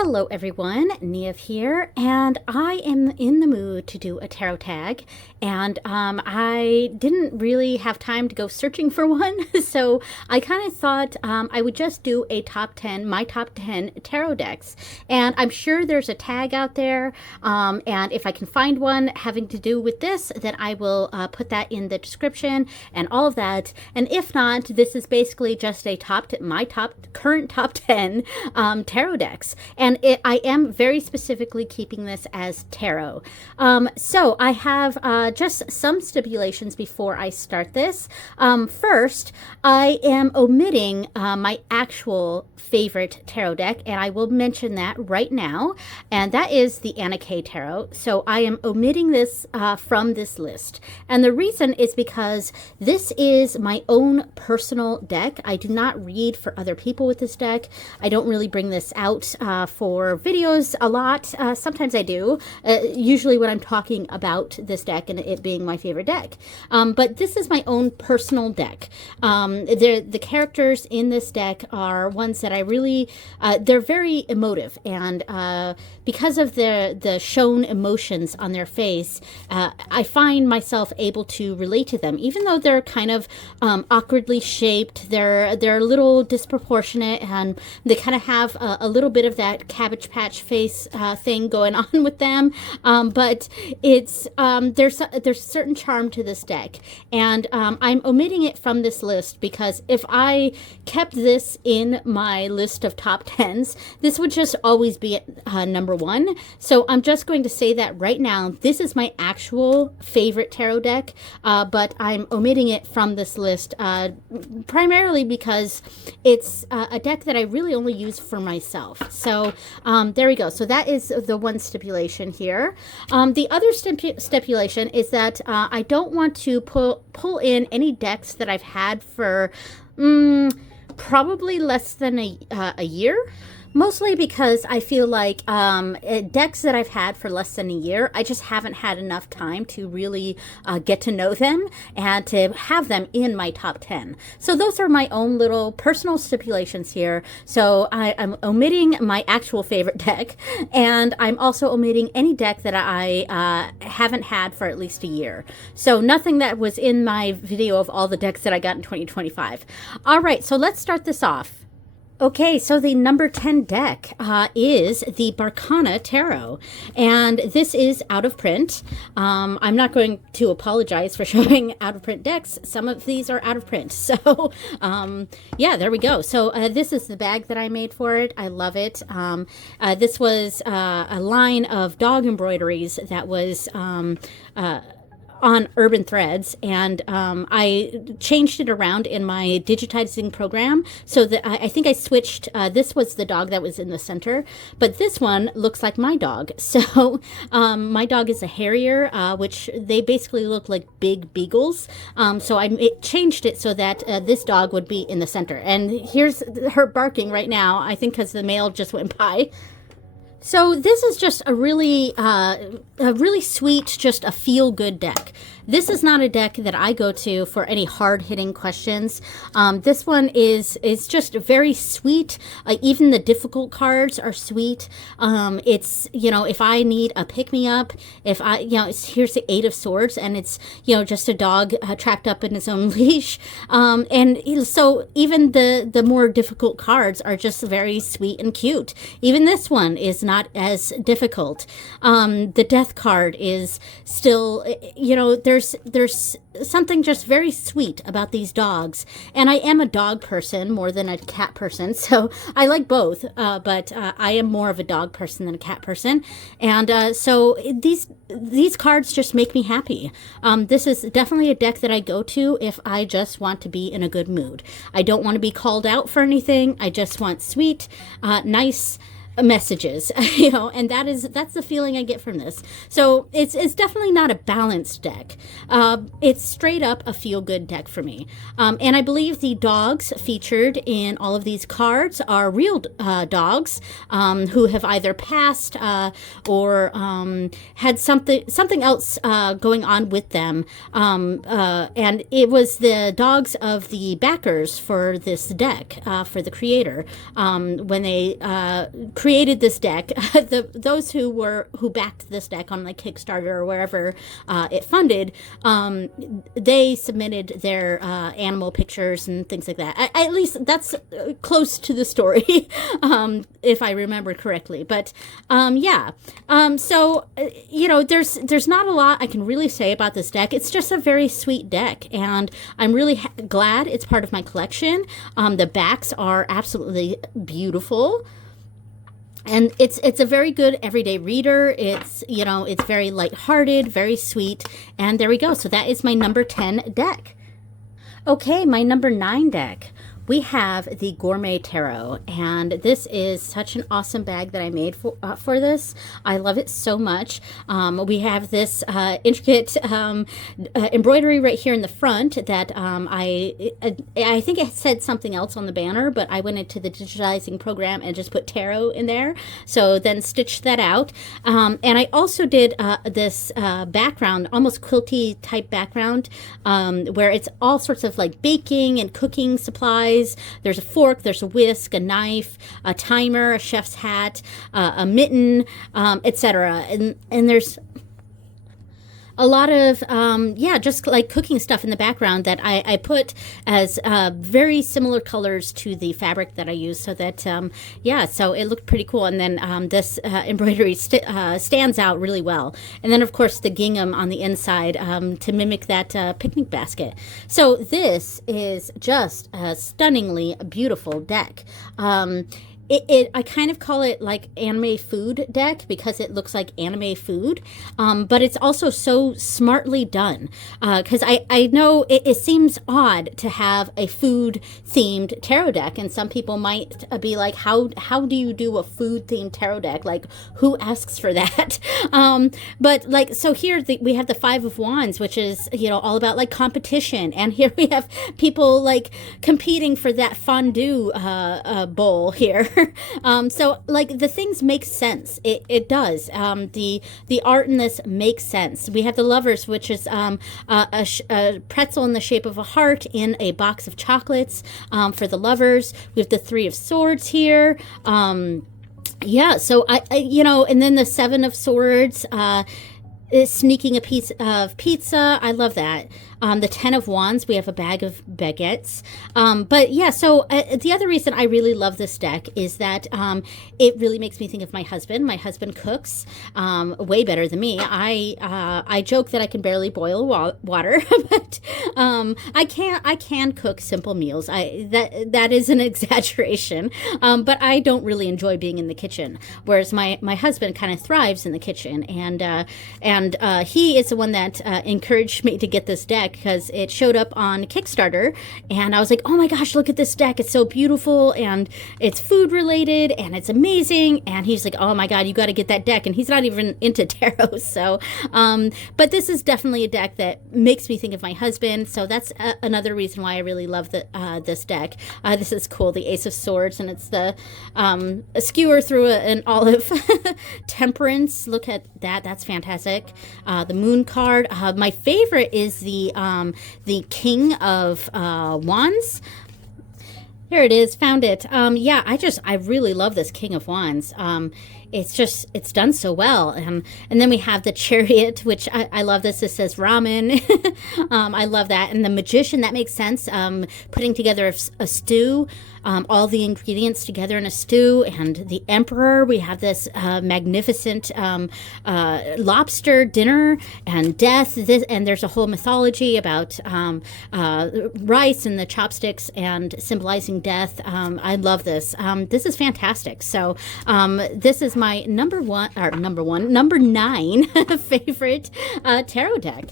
Hello everyone, Nev here, and I am in the mood to do a tarot tag, and I didn't really have time to go searching for one, so I kind of thought I would just do a top 10, my top 10 tarot decks, and I'm sure there's a tag out there, and if I can find one having to do with this, then I will put that in the description and all of that, and if not, this is basically just a current top 10 tarot decks. And I am very specifically keeping this as tarot. So I have just some stipulations before I start this. First, I am omitting my actual favorite tarot deck, and I will mention that right now, and that is the Anna K Tarot. So I am omitting this from this list. And the reason is because this is my own personal deck. I do not read for other people with this deck. I don't really bring this out for videos a lot. Sometimes I do, usually when I'm talking about this deck and it being my favorite deck. But this is my own personal deck. The characters in this deck are ones that I really, they're very emotive, and because of the shown emotions on their face, I find myself able to relate to them, even though they're kind of awkwardly shaped. They're a little disproportionate, and they kind of have a little bit of that Cabbage Patch face thing going on with them, but it's there's a certain charm to this deck, and I'm omitting it from this list because if I kept this in my list of top 10s, this would just always be at number one. So I'm just going to say that right now. This is my actual favorite tarot deck, but I'm omitting it from this list primarily because it's a deck that I really only use for myself. So there we go. So that is the one stipulation here. The other stipulation is that I don't want to pull in any decks that I've had for probably less than a year. Mostly because I feel like decks that I've had for less than a year, I just haven't had enough time to really get to know them and to have them in my top 10. So those are my own little personal stipulations here. So I'm omitting my actual favorite deck, and I'm also omitting any deck that I haven't had for at least a year. So nothing that was in my video of all the decks that I got in 2025. All right, so let's start this off. Okay, so the number 10 deck is the Barcana Tarot, and this is out of print. I'm not going to apologize for showing out of print decks. Some of these are out of print, so yeah, there we go. So this is the bag that I made for it. I love it. This was a line of dog embroideries that was on Urban Threads, and I changed it around in my digitizing program so that I think I switched. This was the dog that was in the center, but this one looks like my dog. So my dog is a Harrier, which they basically look like big beagles. So I changed it so that this dog would be in the center. And here's her barking right now, I think because the mail just went by. So this is just a really sweet, just a feel-good deck. This is not a deck that I go to for any hard-hitting questions. This one is just very sweet. Even the difficult cards are sweet. It's, if I need a pick-me-up, if I, here's the Eight of Swords, and it's, just a dog trapped up in his own leash. And so even the more difficult cards are just very sweet and cute. Even this one is not as difficult. The Death card is still, there's something just very sweet about these dogs. And I am a dog person more than a cat person, so I like both, but I am more of a dog person than a cat person. And so these cards just make me happy. This is definitely a deck that I go to if I just want to be in a good mood. I don't want to be called out for anything. I just want sweet, nice messages, and that's the feeling I get from this. So it's definitely not a balanced deck. It's straight up a feel-good deck for me. And I believe the dogs featured in all of these cards are real dogs who have either passed or had something else going on with them. And it was the dogs of the backers for this deck, for the creator, when they created created this deck, those who backed this deck on like Kickstarter or wherever it funded, they submitted their animal pictures and things like that. At least that's close to the story, if I remember correctly. But yeah, so there's not a lot I can really say about this deck. It's just a very sweet deck, and I'm really glad it's part of my collection. The backs are absolutely beautiful. And it's a very good everyday reader. It's very lighthearted, very sweet. And there we go. So that is my number 10 deck. Okay, my number 9 deck. We have the Gourmet Tarot, and this is such an awesome bag that I made for this. I love it so much. We have this intricate embroidery right here in the front that I think it said something else on the banner, but I went into the digitizing program and just put tarot in there. So then stitched that out. And I also did this background, almost quilty type background, where it's all sorts of like baking and cooking supplies. There's a fork, there's a whisk, a knife, a timer, a chef's hat, a mitten, etc. And there's a lot of, just like cooking stuff in the background that I put as very similar colors to the fabric that I use, so that, so it looked pretty cool. And then this embroidery stands out really well. And then, of course, the gingham on the inside to mimic that picnic basket. So this is just a stunningly beautiful deck. I kind of call it like anime food deck because it looks like anime food, but it's also so smartly done, because I know it seems odd to have a food themed tarot deck, and some people might be like, how do you do a food themed tarot deck? Like, who asks for that? But like, so here we have the Five of Wands, which is all about like competition, and here we have people like competing for that fondue bowl here. So like the things make sense. It does. The art in this makes sense. We have the Lovers, which is a pretzel in the shape of a heart in a box of chocolates for the lovers. We have the Three of Swords here. So I and then the Seven of Swords is sneaking a piece of pizza. I love that. The Ten of Wands, we have a bag of baguettes. But yeah, so the other reason I really love this deck is that it really makes me think of my husband. My husband cooks way better than me. I joke that I can barely boil water, but I can cook simple meals. That is an exaggeration, but I don't really enjoy being in the kitchen. Whereas my husband kind of thrives in the kitchen, and he is the one that encouraged me to get this deck, because it showed up on Kickstarter, and I was like, oh my gosh, look at this deck, it's so beautiful, and it's food related, and it's amazing. And he's like, oh my god, you got to get that deck, and he's not even into tarot. So but this is definitely a deck that makes me think of my husband, so that's another reason why I really love this deck. This is cool, the Ace of Swords, and it's the a skewer through an olive. Temperance, look at that, that's fantastic. The Moon card. My favorite is the King of Wands. Here it is, found it. I really love this King of Wands. It's done so well. And then we have the Chariot, which I love this. It says ramen. I love that. And the Magician, that makes sense. Putting together a stew, all the ingredients together in a stew. And the Emperor, we have this magnificent lobster dinner and death. And there's a whole mythology about rice and the chopsticks and symbolizing death. I love this. This is fantastic. So this is my number 9 favorite tarot deck.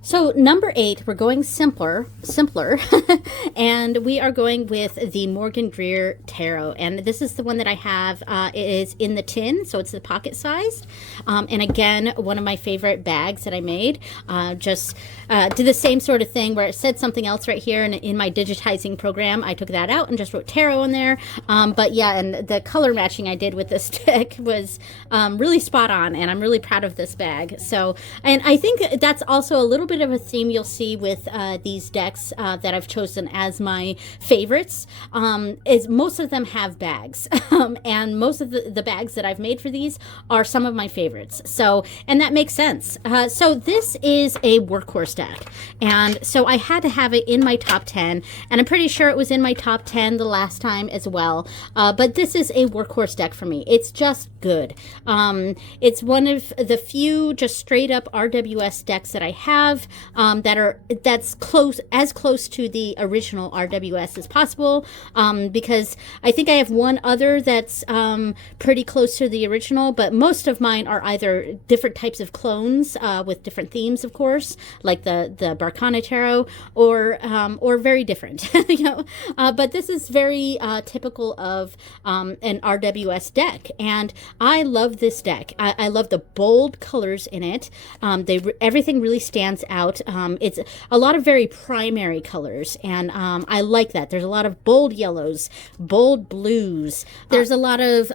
So number 8, we're going simpler, and we are going with the Morgan-Greer Tarot, and this is the one that I have. It is in the tin, so it's the pocket sized, and again, one of my favorite bags that I made. Just did the same sort of thing where it said something else right here, and in my digitizing program, I took that out and just wrote tarot in there. But yeah, and the color matching I did with this deck was really spot on, and I'm really proud of this bag. So, and I think that's also a little bit bit of a theme you'll see with these decks that I've chosen as my favorites. Is most of them have bags, and most of the bags that I've made for these are some of my favorites. So, and that makes sense. So this is a workhorse deck, and so I had to have it in my top 10, and I'm pretty sure it was in my top 10 the last time as well. But this is a workhorse deck for me. It's just good. It's one of the few just straight up RWS decks that I have that's as close to the original RWS as possible, because I think I have one other that's pretty close to the original, but most of mine are either different types of clones with different themes, of course, like the Barcana tarot, or very different. But this is very typical of an RWS deck, and I love this deck. I love the bold colors in it. Everything really stands out. It's a lot of very primary colors, and I like that. There's a lot of bold yellows, bold blues. There's a lot of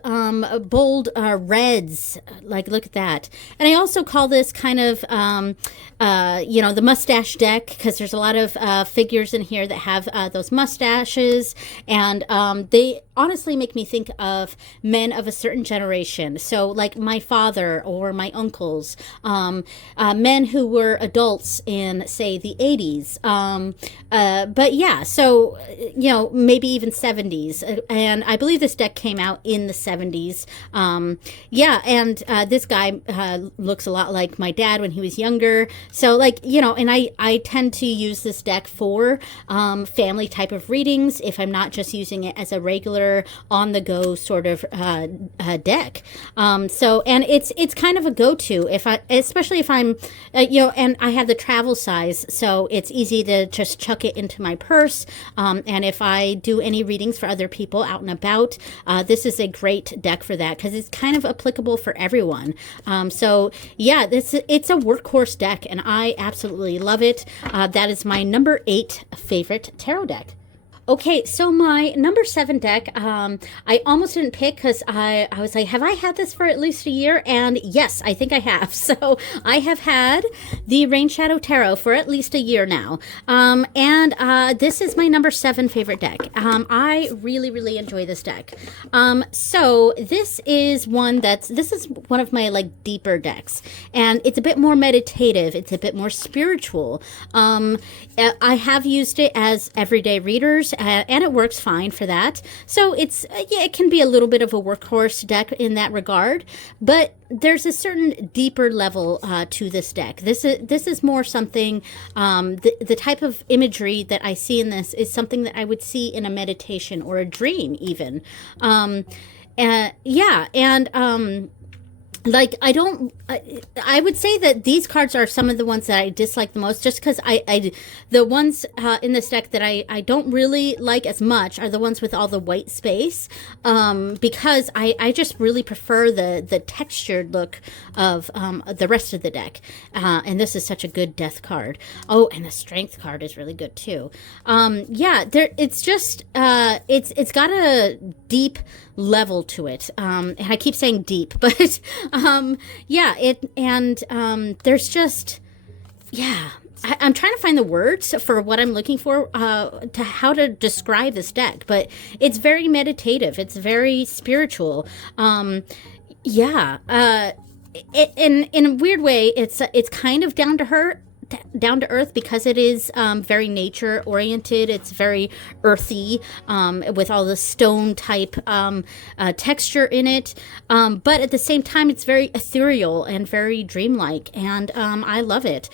bold reds. Like, look at that. And I also call this kind of, the mustache deck, because there's a lot of figures in here that have those mustaches, and they honestly make me think of men of a certain generation. So like my father or my uncles, men who were adults in, say, the 80s. But yeah, so, maybe even 70s. And I believe this deck came out in the 70s. This guy looks a lot like my dad when he was younger. So and I tend to use this deck for family type of readings if I'm not just using it as a regular on the go sort of deck. And it's kind of a go-to especially if I'm and I have the travel size, so it's easy to just chuck it into my purse. And if I do any readings for other people out and about, this is a great deck for that, because it's kind of applicable for everyone. It's a workhorse deck, and I absolutely love it. That is my number 8 favorite tarot deck. Okay, so my number 7 deck, I almost didn't pick because I was like, have I had this for at least a year? And yes, I think I have. So I have had the Rain Shadow Tarot for at least a year now. This is my number 7 favorite deck. I really, really enjoy this deck. So this is one of my deeper decks, and it's a bit more meditative. It's a bit more spiritual. I have used it as everyday readers, and it works fine for that. So it can be a little bit of a workhorse deck in that regard, but there's a certain deeper level to this deck. This is more something, the type of imagery that I see in this is something that I would see in a meditation or a dream even. I would say that these cards are some of the ones that I dislike the most, just because the ones in this deck that I don't really like as much are the ones with all the white space, because I just really prefer the textured look of the rest of the deck. And this is such a good death card. Oh, and the strength card is really good too. It's got a deep level to it. And I keep saying deep, but there's just, I'm trying to find the words for what I'm looking for to how to describe this deck, but it's very meditative. It's very spiritual. In a weird way, it's kind of down to earth because it is very nature oriented. It's very earthy, with all the stone type texture in it, but at the same time it's very ethereal and very dreamlike, and I love it.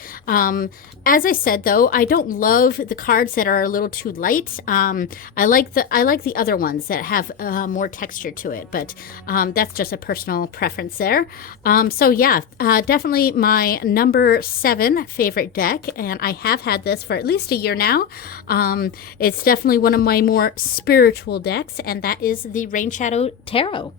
As I said, though, I don't love the cards that are a little too light. I like the other ones that have more texture to it, but that's just a personal preference there. Definitely my number 7 favorite deck, and I have had this for at least a year now. It's definitely one of my more spiritual decks, and that is the Rain Shadow Tarot.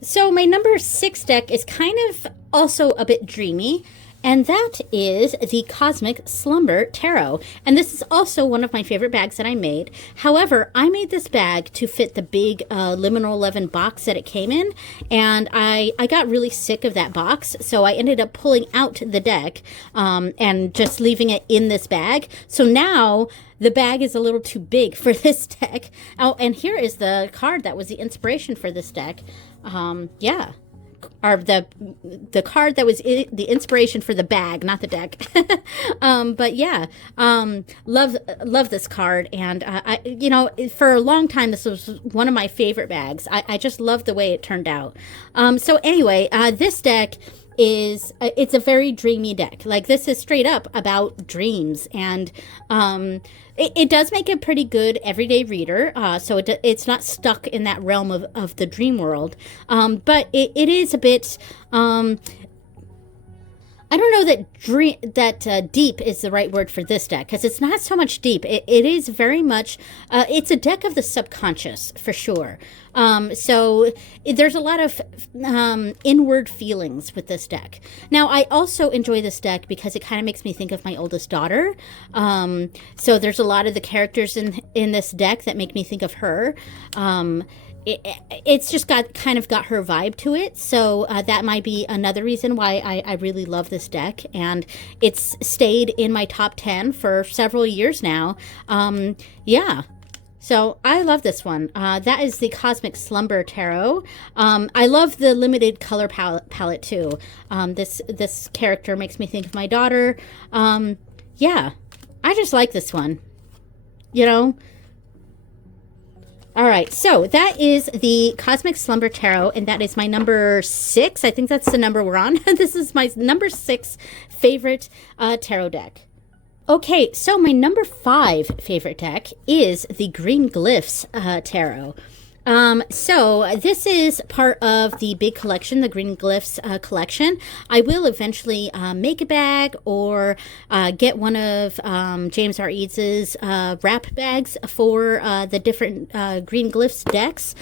So my number 6 deck is kind of also a bit dreamy, and that is the Cosmic Slumber Tarot. And this is also one of my favorite bags that I made. However, I made this bag to fit the big Liminal 11 box that it came in, and I got really sick of that box, so I ended up pulling out the deck and just leaving it in this bag. So now the bag is a little too big for this deck. Oh, and here is the card that was the inspiration for this deck. Yeah. Or the card that was the inspiration for the bag, not the deck. But yeah, love this card, and for a long time this was one of my favorite bags. I just love the way it turned out. So anyway, this deck is it's a very dreamy deck. Like, this is straight up about dreams, and it does make a pretty good everyday reader, so it's not stuck in that realm of the dream world, but it is a bit I don't know that deep is the right word for this deck, because it's not so much deep. It is very much, it's a deck of the subconscious, for sure. So there's a lot of inward feelings with this deck. Now, I also enjoy this deck because it kind of makes me think of my oldest daughter. So there's a lot of the characters in this deck that make me think of her. It's just got her vibe to it, so that might be another reason why I really love this deck, and it's stayed in my top 10 for several years now. Yeah, so I love this one. That is the Cosmic Slumber Tarot. I love the limited color palette too. This character makes me think of my daughter. Yeah, I just like this one, All right, so that is the Cosmic Slumber Tarot, and that is my number 6. I think that's the number we're on. This is my number 6 favorite tarot deck. Okay, so my number 5 favorite deck is the Green Glyphs Tarot. So this is part of the big collection, the Green Glyphs collection. I will eventually make a bag or get one of James R. Eads' wrap bags for the different Green Glyphs decks,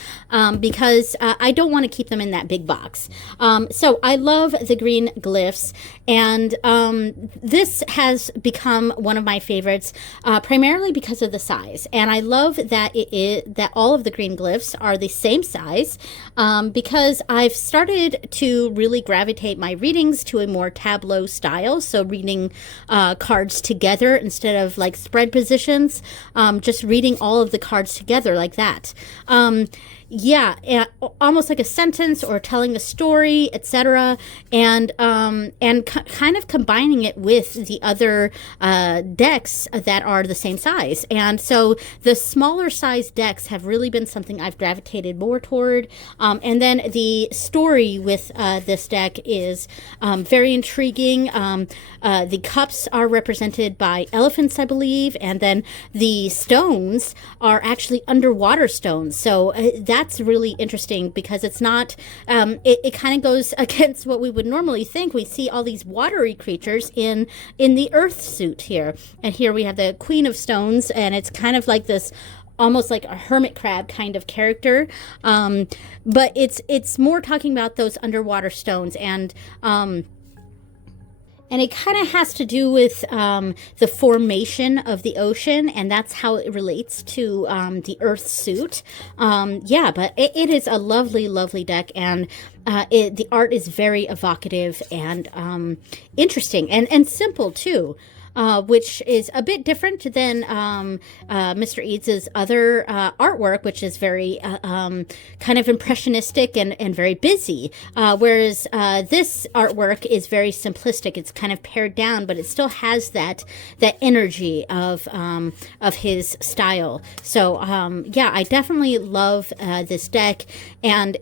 because I don't want to keep them in that big box. So I love the Green Glyphs, and this has become one of my favorites, primarily because of the size. And I love that that all of the Green Glyphs are the same size, because I've started to really gravitate my readings to a more tableau style, so reading cards together instead of like spread positions, just reading all of the cards together like that. Yeah, almost like a sentence or telling a story, etc., and kind of combining it with the other decks that are the same size. And so the smaller size decks have really been something I've gravitated more toward. And then the story with this deck is very intriguing. The cups are represented by elephants, I believe, and then the stones are actually underwater stones. So that's really interesting, because it's not, it kind of goes against what we would normally think. We see all these watery creatures in the earth suit here. And here we have the Queen of Stones, and it's kind of like this, almost like a hermit crab kind of character. But it's more talking about those underwater stones, and it kind of has to do with the formation of the ocean, and that's how it relates to the Earth suit. Yeah, but it is a lovely, lovely deck, and the art is very evocative and interesting and simple too. Which is a bit different than Mr. Eads' other artwork, which is very kind of impressionistic and very busy. Whereas this artwork is very simplistic. It's kind of pared down, but it still has that energy of his style. So yeah, I definitely love this deck, and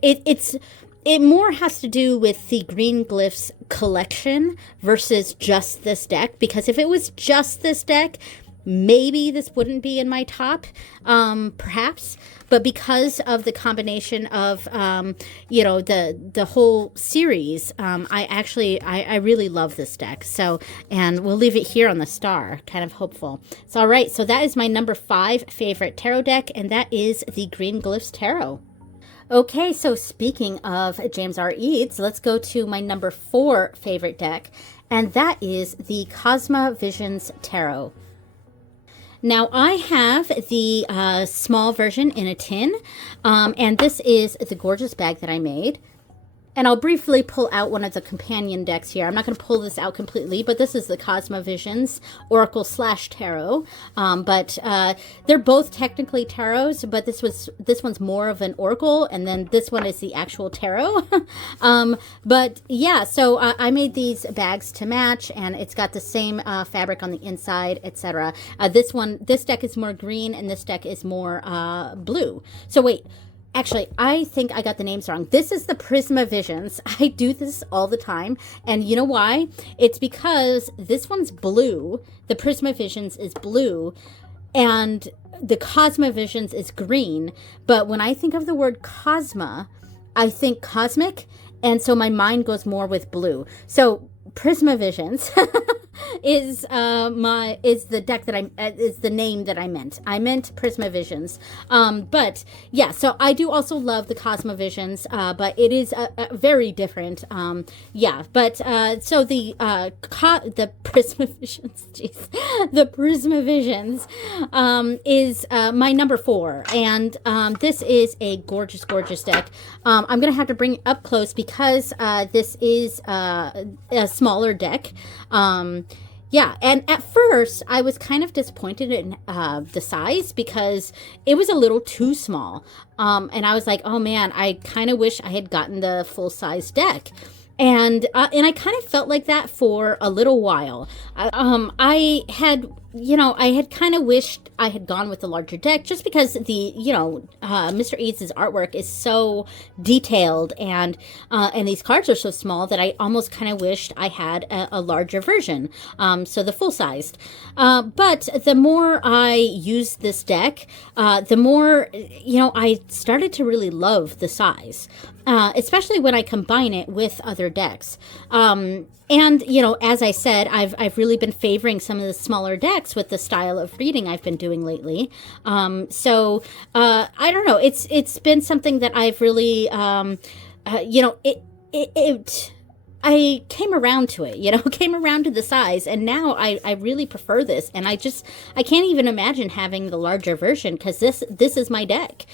it more has to do with the Green Glyphs collection versus just this deck, because if it was just this deck, maybe this wouldn't be in my top, perhaps. But because of the combination of, the whole series, I really love this deck. So, and we'll leave it here on the star, kind of hopeful. So, all right, so that is my number 5 favorite tarot deck, and that is the Green Glyphs Tarot. Okay, so speaking of James R. Eads, let's go to my number 4 favorite deck, and that is the Cosma Visions Tarot. Now, I have the small version in a tin, and this is the gorgeous bag that I made. And I'll briefly pull out one of the companion decks here. I'm not going to pull this out completely, but this is the Cosma Visions Oracle / Tarot. But they're both technically tarots, but this one's more of an oracle, and then this one is the actual tarot. But yeah, so I made these bags to match, and it's got the same fabric on the inside, etc. This deck is more green, and this deck is more blue. So wait. Actually, I think I got the names wrong. This is the Prisma Visions. I do this all the time. And you know why? It's because this one's blue. The Prisma Visions is blue. And the Cosma Visions is green. But when I think of the word Cosma, I think cosmic. And so my mind goes more with blue. So Prisma Visions is the deck that is the name that I meant. I meant Prisma Visions. But yeah, so I do also love the Cosma Visions, but it is a very different. Yeah, but so the Prisma Visions, jeez, the Prisma Visions is my number 4, and this is a gorgeous, gorgeous deck. I'm gonna have to bring it up close because this is a smaller deck. Yeah, and at first I was kind of disappointed in the size because it was a little too small. And I was like, oh man, I kind of wish I had gotten the full size deck. And I kind of felt like that for a little while. I had kind of wished I had gone with the larger deck just because Mr. Eads' artwork is so detailed and these cards are so small that I almost kind of wished I had a larger version, so the full-sized. But the more I used this deck, the more, I started to really love the size, especially when I combine it with other decks. And, as I said, I've really been favoring some of the smaller decks with the style of reading I've been doing lately. So I don't know. It's been something that I've really, I came around to it, came around to the size, and now I really prefer this, and I can't even imagine having the larger version because this is my deck,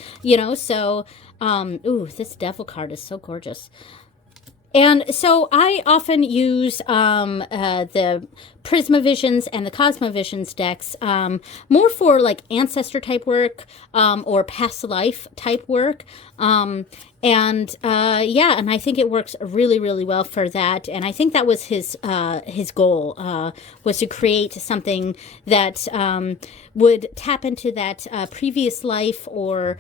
so, ooh, this Devil card is so gorgeous. And so I often use the Prisma Visions and the Cosma Visions decks more for like ancestor type work or past life type work. And I think it works really, really well for that. And I think that was his goal, was to create something that would tap into that previous life or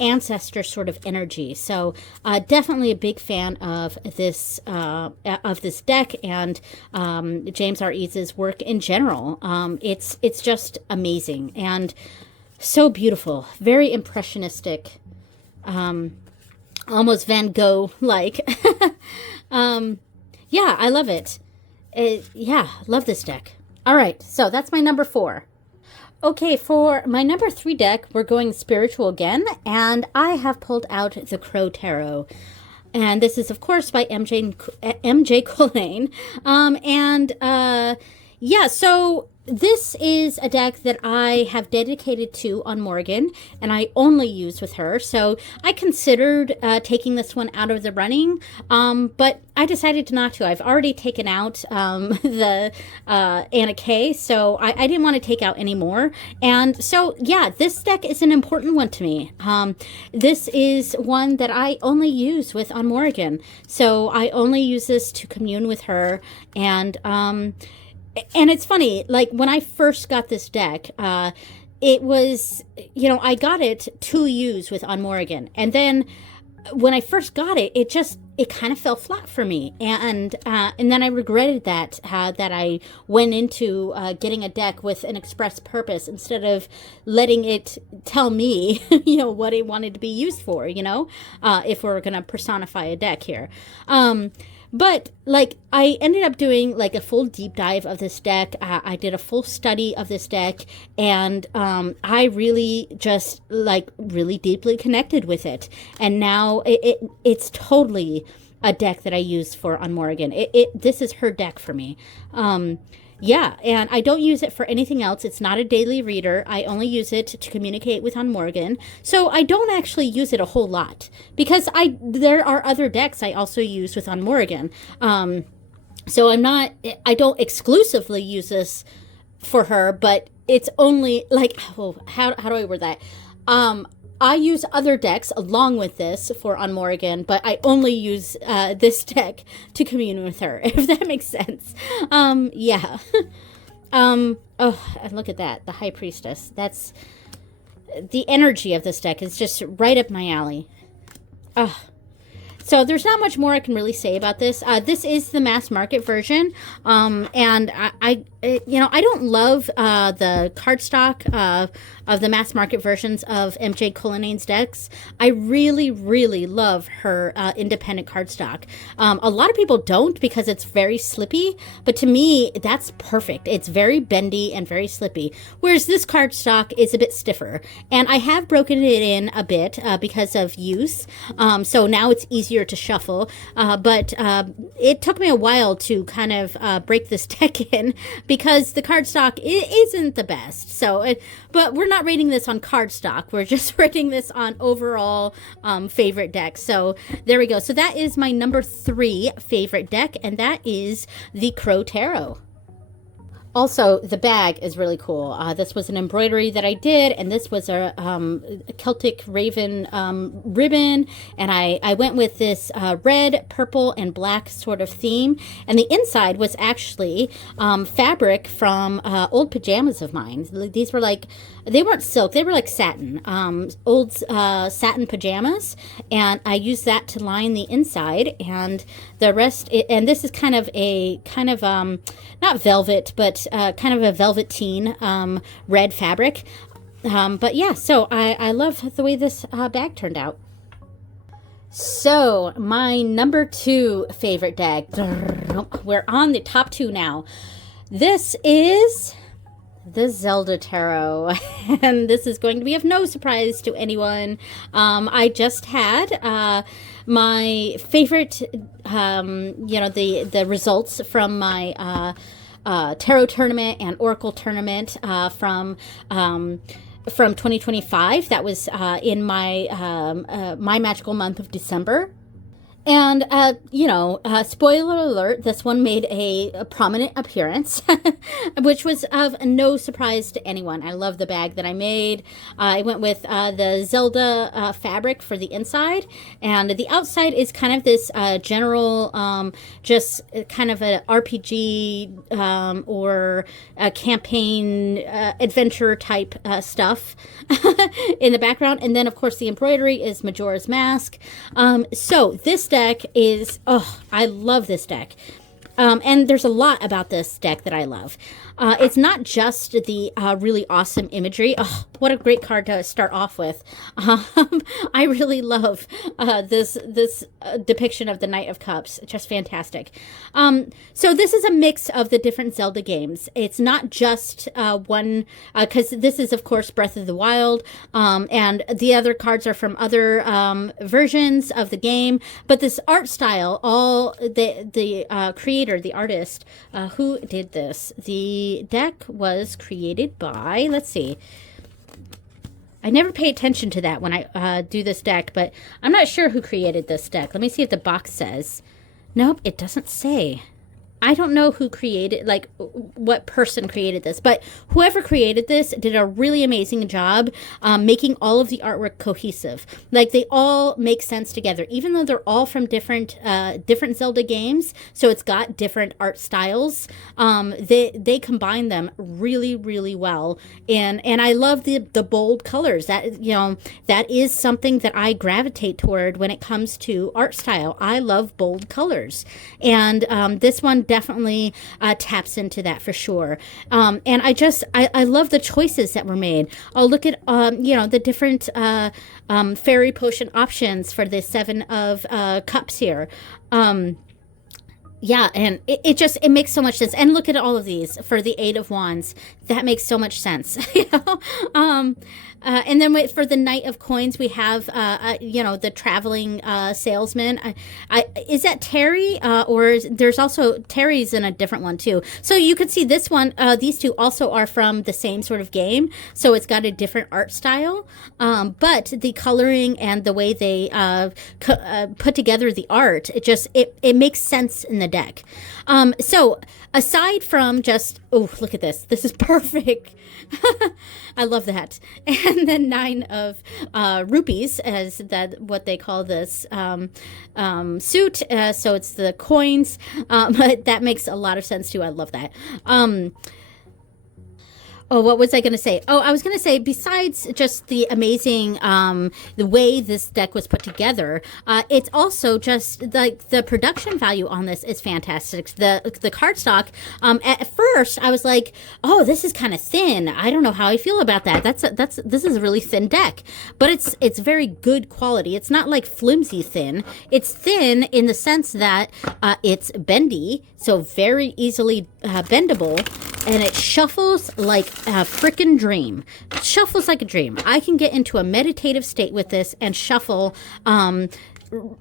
ancestor sort of energy. So definitely a big fan of this deck and James R. Eads' work in general. It's just amazing and so beautiful, very impressionistic. Almost Van Gogh-like. Yeah, I love it. Love this deck. All right, so that's my number 4. Okay, for my number 3 deck, we're going spiritual again, and I have pulled out the Crow Tarot. And this is, of course, by MJ Colleen. So this is a deck that I have dedicated to on Morgan, and I only use with her. So I considered taking this one out of the running, but I decided not to. I've already taken out the Anna Kay, so I didn't want to take out any more. And so, yeah, this deck is an important one to me. This is one that I only use with on Morgan. So I only use this to commune with her, and it's funny, like when I first got this deck, it was, I got it to use with On Morgan. And then when I first got it, it kind of fell flat for me. And then I regretted that I went into getting a deck with an express purpose instead of letting it tell me, what it wanted to be used for, if we're going to personify a deck here. But, like, I ended up doing, like, a full deep dive of this deck. I did a full study of this deck, and I really just, like, really deeply connected with it. And now it's totally a deck that I use for on Morgan. This is her deck for me. Yeah, and I don't use it for anything else. It's not a daily reader. I only use it to communicate with on Morgan. So I don't actually use it a whole lot because there are other decks I also use with on Morgan. So I don't exclusively use this for her, but it's only like, how do I word that? I use other decks along with this for on Morgan, but I only use this deck to commune with her, if that makes sense. Yeah. Oh, and look at that, the High Priestess. That's the energy of this deck is just right up my alley. So there's not much more I can really say about this. This is the mass market version, and I don't love the cardstock of the mass market versions of MJ Cullinane's decks. I really, really love her independent cardstock. A lot of people don't because it's very slippy, but to me, that's perfect. It's very bendy and very slippy, whereas this cardstock is a bit stiffer. And I have broken it in a bit because of use, so now it's easier to shuffle, but it took me a while to kind of break this deck in because the cardstock isn't the best. So, but we're not rating this on cardstock. We're just rating this on overall favorite deck. So there we go. So that is my number 3 favorite deck, and that is the Crow Tarot. Also, the bag is really cool. This was an embroidery that I did, and this was a Celtic Raven ribbon, and I went with this red, purple, and black sort of theme, and the inside was actually fabric from old pajamas of mine. These were like, they weren't silk, they were like satin, old satin pajamas, and I used that to line the inside, and the rest, and this is kind of not velvet, but kind of a velveteen red fabric. But yeah, so I love the way this bag turned out. So my number 2 favorite deck, we're on the top 2 now. This is the Zelda Tarot, and this is going to be of no surprise to anyone. I just had my favorite, the results from my tarot tournament and oracle tournament from 2025. That was in my my magical month of December. And, spoiler alert, this one made a prominent appearance, which was of no surprise to anyone. I love the bag that I made. I went with the Zelda fabric for the inside, and the outside is kind of this general, just kind of an RPG or a campaign adventure type stuff in the background. And then, of course, the embroidery is Majora's Mask. So this deck is, I love this deck. And there's a lot about this deck that I love. It's not just the really awesome imagery. Oh, what a great card to start off with. I really love this depiction of the Knight of Cups. Just fantastic. So this is a mix of the different Zelda games. It's not just one, because this is, of course, Breath of the Wild, and the other cards are from other versions of the game. But this art style, all the creator, the artist, who did this? The deck was created by, let's see, I never pay attention to that when I do this deck, but I'm not sure who created this deck. Let me see if the box says. Nope, it doesn't say. I don't know who created, like, what person created this, but whoever created this did a really amazing job making all of the artwork cohesive. Like, they all make sense together, even though they're all from different Zelda games, so it's got different art styles. They combine them really, really well, and I love the bold colors. That is something that I gravitate toward when it comes to art style. I love bold colors, and this one definitely taps into that for sure. And I love the choices that were made. I'll look at the different fairy potion options for the 7 of Cups here. Yeah, and it just it makes so much sense. And look at all of these for the Eight of Wands. That makes so much sense. Um, and then for the Knight of Coins, we have the traveling salesman. Is that Terry or there's also Terry's in a different one too. So you could see this one. These two also are from the same sort of game. So it's got a different art style, but the coloring and the way they put together the art, it makes sense in the deck. So aside from just, oh, look at this. This is perfect. I love that. And then 9 of rupees, as that what they call this suit. So it's the coins. But that makes a lot of sense too. I love that. Oh, what was I going to say? Oh, I was going to say, besides just the amazing, the way this deck was put together, it's also just the production value on this is fantastic. The cardstock, at first I was like, oh, this is kind of thin. I don't know how I feel about that. This is a really thin deck, but it's very good quality. It's not like flimsy thin. It's thin in the sense that it's bendy, so very easily bendable, and it shuffles like a freaking dream. Shuffles like a dream. I can get into a meditative state with this and shuffle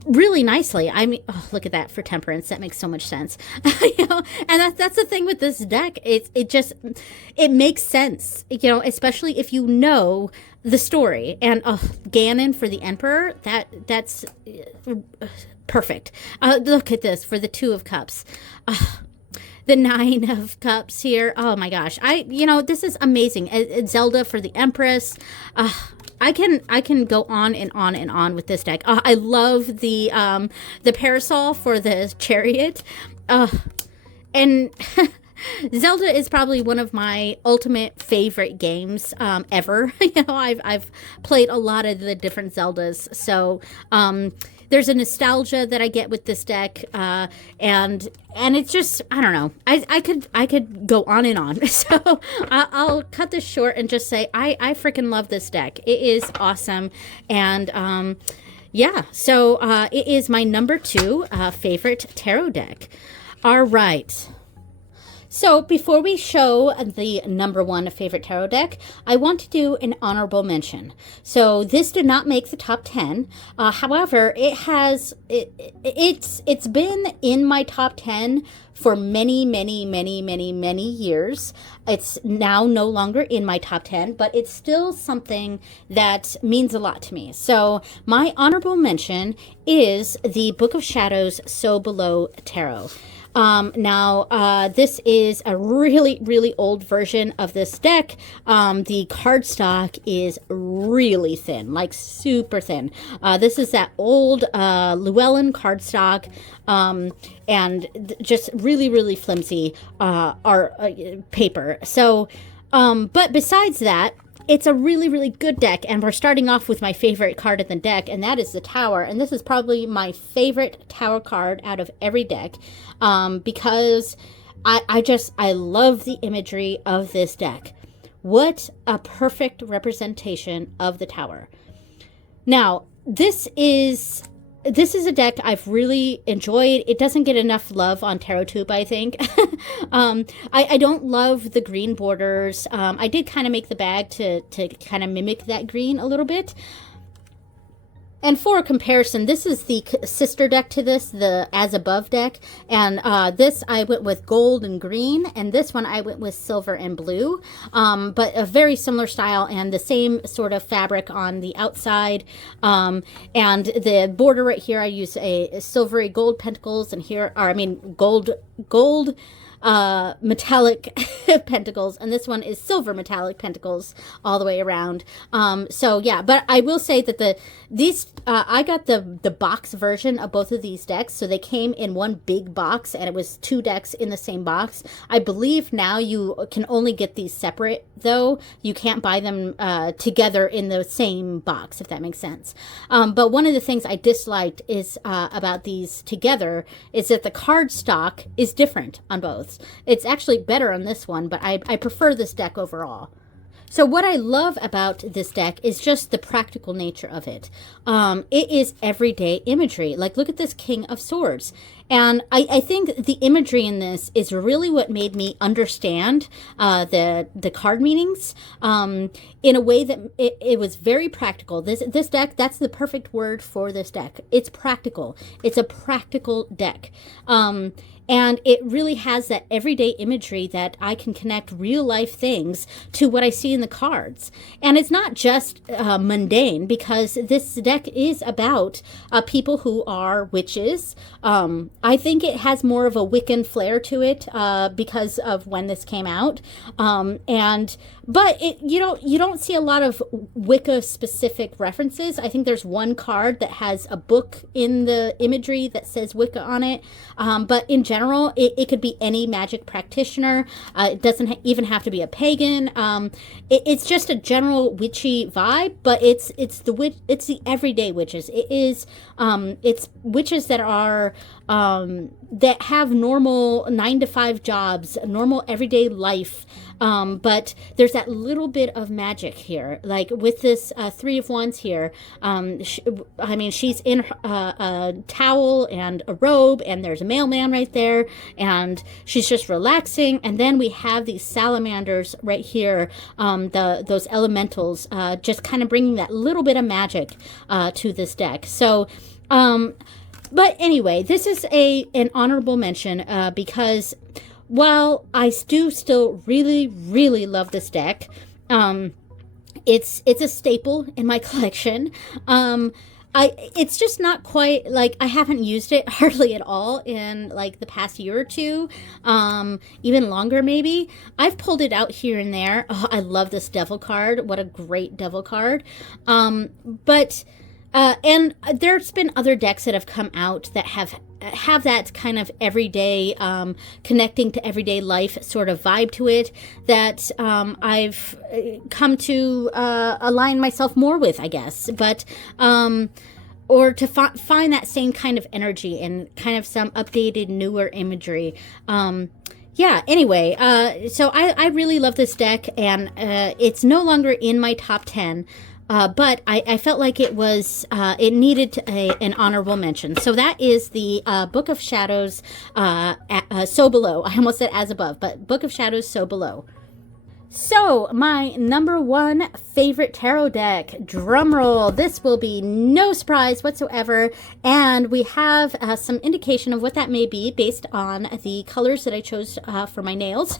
really nicely. I mean, oh, look at that for temperance. That makes so much sense. And that's the thing with this deck. It makes sense, especially if you know the story. And Ganon for the Emperor, that's perfect. Look at this for the Two of Cups. The 9 of Cups here. Oh my gosh. This is amazing. Zelda for the Empress. I can go on and on and on with this deck. I love the parasol for the Chariot. And Zelda is probably one of my ultimate favorite games ever. I've played a lot of the different Zeldas. So there's a nostalgia that I get with this deck, and it's just, I don't know. I could go on and on. So I'll cut this short and just say I freaking love this deck. It is awesome, and yeah. So it is my number 2 favorite tarot deck. All right. So before we show the number 1 favorite tarot deck, I want to do an honorable mention. So this did not make the top 10. However, it's been in my top 10 for many, many, many, many, many years. It's now no longer in my top 10, but it's still something that means a lot to me. So my honorable mention is the Book of Shadows So Below Tarot. This is a really, really old version of this deck. The cardstock is really thin, like super thin. This is that old Llewellyn cardstock, and just really, really flimsy paper. So, but besides that, it's a really, really good deck, and we're starting off with my favorite card in the deck, and that is the Tower. And this is probably my favorite Tower card out of every deck, because I love the imagery of this deck. What a perfect representation of the Tower. Now, this is a deck I've really enjoyed. It doesn't get enough love on TarotTube, I think. I don't love the green borders. I did kind of make the bag to kind of mimic that green a little bit. And for a comparison, this is the sister deck to this, the As Above deck. And this I went with gold and green, and this one I went with silver and blue. But a very similar style and the same sort of fabric on the outside. And the border right here, I use a silvery gold pentacles, and here are, gold metallic pentacles, and this one is silver metallic pentacles all the way around. So yeah, but I will say that I got the box version of both of these decks, so they came in one big box, and it was 2 decks in the same box. I believe now you can only get these separate, though. You can't buy them together in the same box, if that makes sense. But one of the things I disliked is about these together is that the card stock is different on both. It's actually better on this one, but I prefer this deck overall. So what I love about this deck is just the practical nature of it. It is everyday imagery. Like, look at this King of Swords. And I think the imagery in this is really what made me understand the card meanings in a way that it was very practical. This deck, that's the perfect word for this deck. It's practical. It's a practical deck. And it really has that everyday imagery that I can connect real life things to what I see in the cards. And it's not just mundane, because this deck is about people who are witches. I think it has more of a Wiccan flair to it because of when this came out. But you don't see a lot of Wicca specific references. I think there's one card that has a book in the imagery that says Wicca on it. But in general, it could be any magic practitioner. It doesn't even have to be a pagan. It's just a general witchy vibe, but it's the everyday witches. It's witches that are that have normal 9-to-5 jobs, normal everyday life. But there's that little bit of magic here. Like with this Three of Wands here, she's in a towel and a robe, and there's a mailman right there, and she's just relaxing. And then we have these salamanders right here, those elementals, just kind of bringing that little bit of magic to this deck. So, but anyway, this is an honorable mention because while I do still really, really love this deck, it's a staple in my collection. It's just not quite, like, I haven't used it hardly at all in like the past year or two, even longer maybe. I've pulled it out here and there. Oh, I love this devil card. What a great devil card. And there's been other decks that have come out that have that kind of everyday, connecting to everyday life sort of vibe to it that I've come to align myself more with, I guess. But or to find that same kind of energy and kind of some updated, newer imagery. Yeah, anyway, so I really love this deck, and it's no longer in my top 10. But I felt like it needed an honorable mention. So that is the Book of Shadows, So Below. I almost said As Above, but Book of Shadows, So Below. So my number one favorite tarot deck, drumroll. This will be no surprise whatsoever. And we have some indication of what that may be based on the colors that I chose for my nails.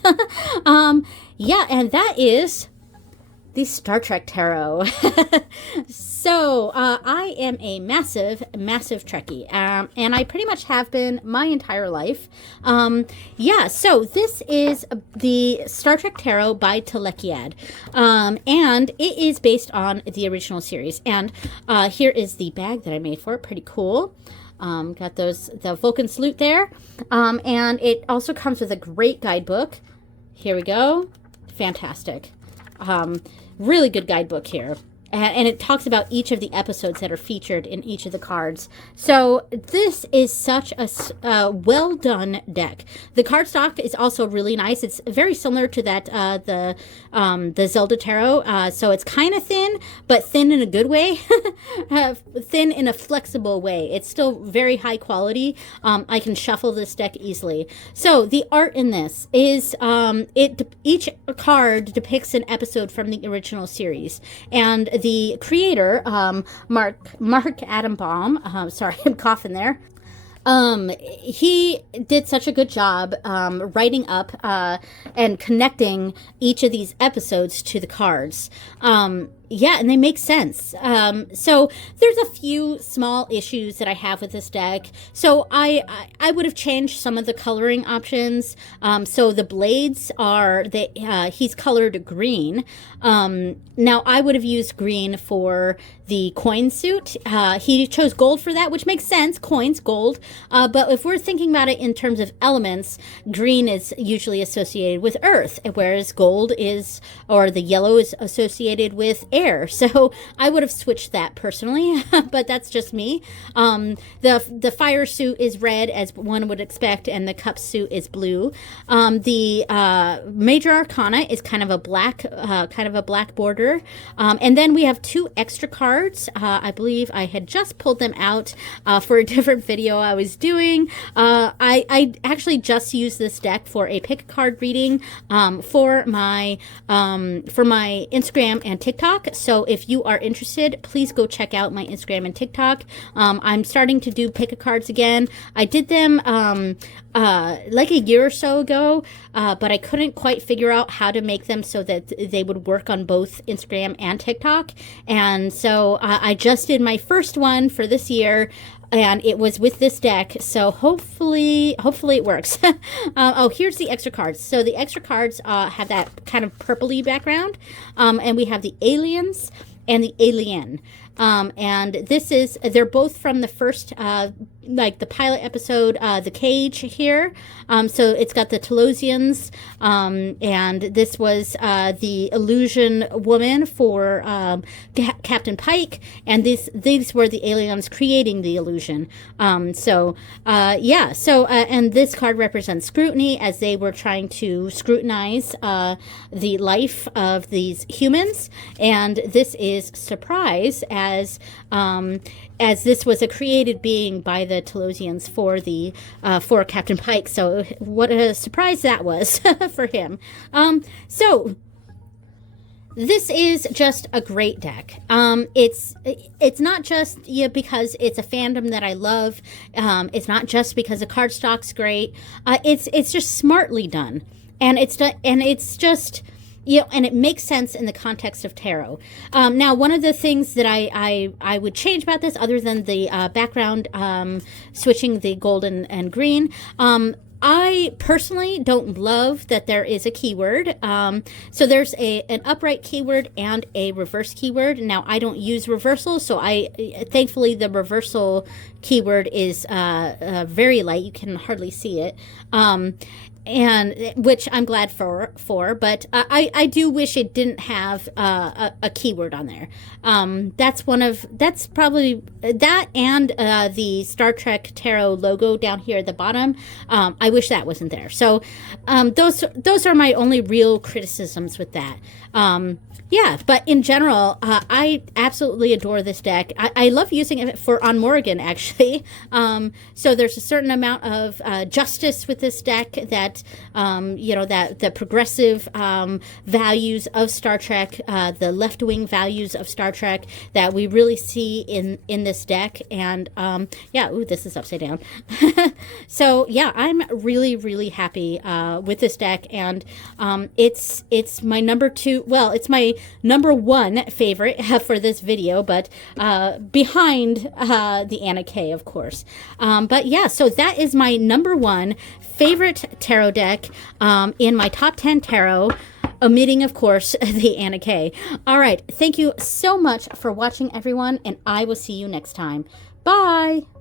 Yeah, and that is the Star Trek Tarot. So, I am a massive, massive Trekkie, and I pretty much have been my entire life. Yeah, so this is the Star Trek Tarot by Telekiad, and it is based on the original series. And here is the bag that I made for it. Pretty cool. Got the Vulcan salute there, and it also comes with a great guidebook. Here we go. Fantastic. Really good guidebook here. And it talks about each of the episodes that are featured in each of the cards. So this is such a well-done deck. The cardstock is also really nice. It's very similar to that the Zelda Tarot. So it's kind of thin, but thin in a good way. Thin in a flexible way. It's still very high quality. I can shuffle this deck easily. So the art in this is each card depicts an episode from the original series, and the creator, Mark Adambaum, sorry, I'm coughing there. He did such a good job writing up and connecting each of these episodes to the cards. Yeah, and they make sense. So there's a few small issues that I have with this deck. So I would have changed some of the coloring options. So the blades are, he's colored green. Now I would have used green for the coin suit. He chose gold for that, which makes sense. Coins, gold. But if we're thinking about it in terms of elements, green is usually associated with earth, whereas gold is, or the yellow is associated with air. air. So I would have switched that personally, but that's just me. The fire suit is red, as one would expect, and the cup suit is blue. The major arcana is kind of a black border. And then we have 2 extra cards. I believe I had just pulled them out for a different video I was doing. I actually just used this deck for a pick a card reading for my Instagram and TikTok. So if you are interested, please go check out my Instagram and TikTok. I'm starting to do pick a cards again. I did them like a year or so ago, but I couldn't quite figure out how to make them so that they would work on both Instagram and TikTok. And so I just did my first one for this year, and it was with this deck, so hopefully it works. Oh, here's the extra cards. So the extra cards have that kind of purpley background, and we have the aliens and the alien. And they're both from the first, like the pilot episode, The Cage here. So it's got the Telosians, and this was the illusion woman for Captain Pike, and these were the aliens creating the illusion. And this card represents scrutiny, as they were trying to scrutinize the life of these humans, and this is surprise, as this was a created being by the Telosians for Captain Pike. So what a surprise that was for him. So this is just a great deck. It's not just because it's a fandom that I love. It's not just because the cardstock's great. It's just smartly done, and it's just. And it makes sense in the context of tarot. Now, one of the things that I would change about this, other than the background switching the gold and green, I personally don't love that there is a keyword. So there's an upright keyword and a reverse keyword. Now, I don't use reversal, so thankfully the reversal keyword is very light. You can hardly see it. And which I'm glad for, but I do wish it didn't have a keyword on there. That's probably that, and the Star Trek Tarot logo down here at the bottom. I wish that wasn't there. So those are my only real criticisms with that. But in general, I absolutely adore this deck. I love using it on Morgan, actually. So there's a certain amount of justice with this deck that that the progressive values of Star Trek, the left-wing values of Star Trek that we really see in this deck. And this is upside down. So yeah, I'm really, really happy with this deck, and it's my number 2. Well, it's my number 1 favorite for this video, but behind the Anna K, of course. So that is my number 1 favorite tarot deck in my top 10 tarot, omitting, of course, the Anna K. All right, thank you so much for watching, everyone, and I will see you next time. Bye!